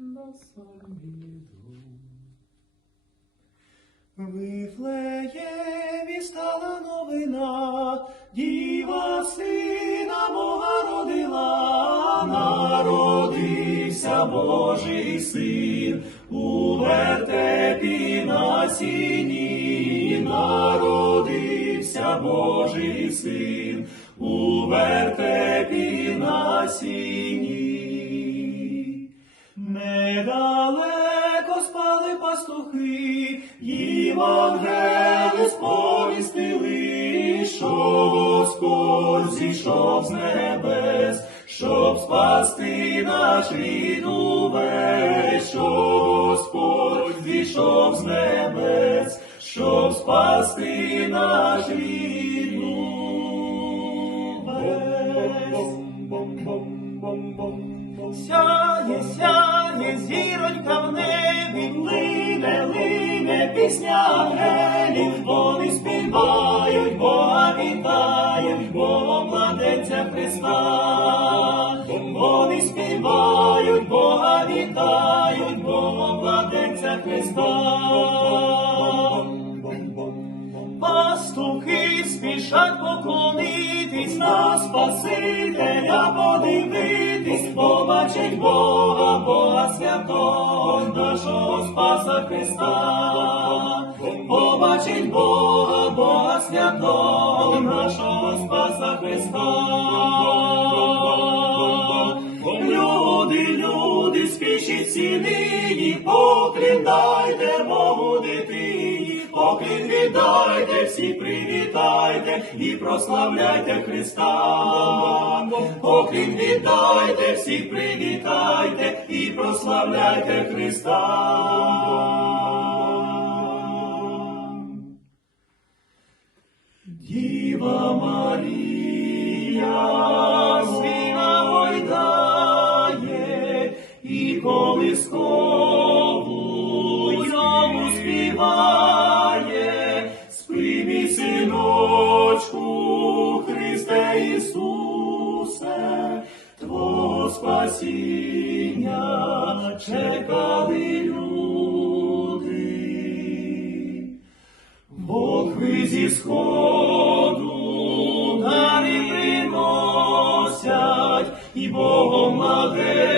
на саміду. В Вифлеємі стала новина, діва сина Бога родила, народився Божий син, у вертепі на сіні, народився Божий син, у вертепі на сіні. Їм сповістили, що Господь зійшов з небес, щоб спасти наш рід увесь, що Господь зійшов з небес, щоб спасти наш рід увесь. Сяє, сяє, зіронька пісня ангелів, вони співають, Бога вітають, Бога младенця Христа. Вони співають, Бога вітають, Бога младенця Христа. Пастухи спішать поклонитись на Спасителя, подивитись, побачить Бога, святого, нашого Спаса Христа. Побачить Бога, Бога святого, нашого Спаса Христа. Люди, люди, спішіть нині, поклін дайте Богу дитині, поклін віддайте, всі привітайте і прославляйте Христа. Поклін віддайте, всі привітайте прославляйте Христа. Діва Марія, сина гойдає, і колискову йому співає, спи, синочку, Христе Ісусе, Твого спасіння чекали люди. Богви зі сходу дари приносять, і Богом младенцю